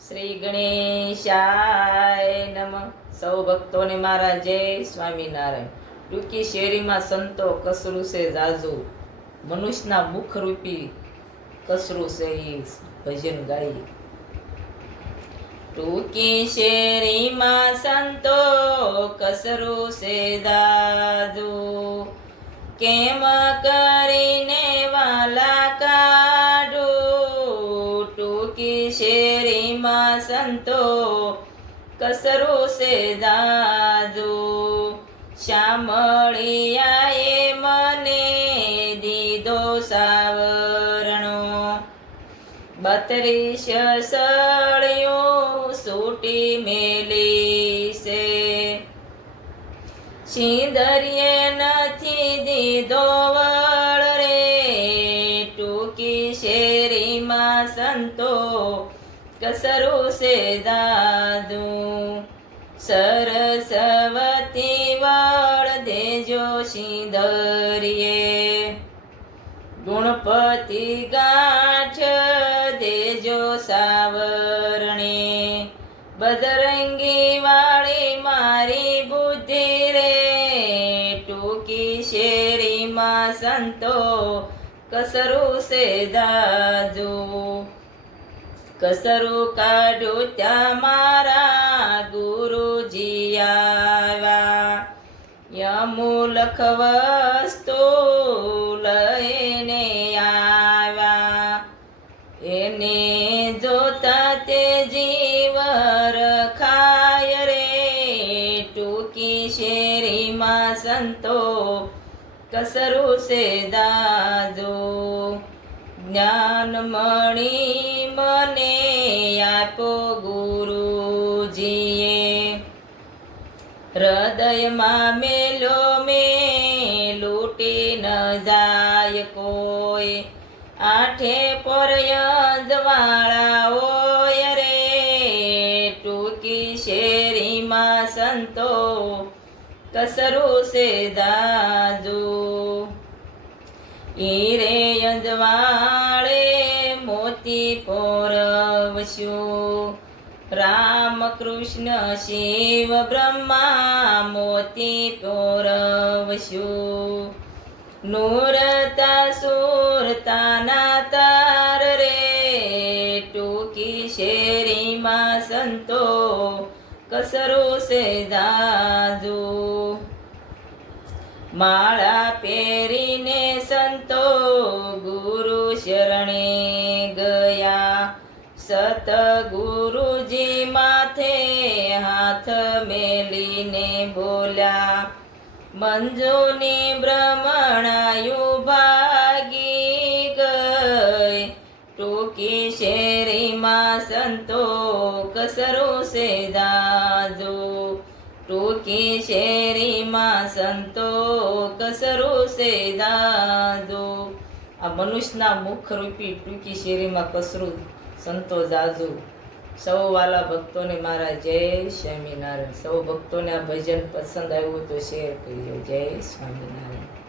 શ્રી ગણેશાય નમઃ. સૌ ભક્તોને મારા જય સ્વામિનારાયણ. ટૂંકી શેરીમાં સંતો કસરું છે જાજુ, મનુષ્યના મુખરૂપી કસરું છે ઈ ભજન ગાઈ. ટૂંકી શેરીમાં સંતો કસરું છે જાજુ, કેમ કરીને વાલા કાઢું. ટૂંકી શેરીમાં સંતો કસરું છે જાજુ, શામળિયાએ મને દીધો સાવરણો. 32 સળીઓ સૂટી મેલી છે, સિંદરીએ નથી દીધો વળ રે. ટૂંકી શેરીમાં સંતો કસરું છે જાજુ, સરસ્વતી વળ દેજો સિંદરીએ. ગુણપતિ ગાંઠ દેજો સાવરણે, બદરંગી વાળી મારી બુદ્ધિ રે. ટૂંકી શેરીમાં સંતો કસરું છે જાજુ, કસરું કાઢું ત્યાં મારા ગુરુજી આવ્યા. યમુલખ વસ્તુ લઈને આવ્યા, એને જોતા તે જીવ રખાય રે. ટૂંકી શેરીમાં સંતો કસરું છે જાજુ, જ્ઞાનમણી મને આપો ગુરુજીએ. હૃદયમાં મેલો મેં લૂટી ન જાય કોઈ, આઠે પરયજવાળા હોય રે. ટૂંકી શેરીમાં સંતો કસરું છે જાજુ, હીરે યજવાળે મોતી પોરવશું. રામ કૃષ્ણ શિવ બ્રહ્મા મોતી પોરવશું. નૂરતા સુરતાના તાર રે. ટૂંકી શેરીમાં સંતો કસરું છે જાજુ, માળા પહેરીને સંતો ગુરુ શરણે ગયા. સતગુરુજી માથે હાથ મેલીને બોલ્યા, મંજુની બ્રહ્મણાયુ ભાગી ગઈ. ટૂંકી શેરીમાં સંતો કસરું છે જાજુ, ટૂંકી શેરીમાં સંતો કસરું છે જાજુ. આ મનુષ્યના મુખરૂપી ટૂંકી શેરીમાં કસરું સંતો જાજુ. સૌ વાલા ભક્તોને મારા જય સ્વામિનારાયણ. સૌ ભક્તોને આ ભજન પસંદ આવ્યું તો શેર કરજો. જય સ્વામિનારાયણ.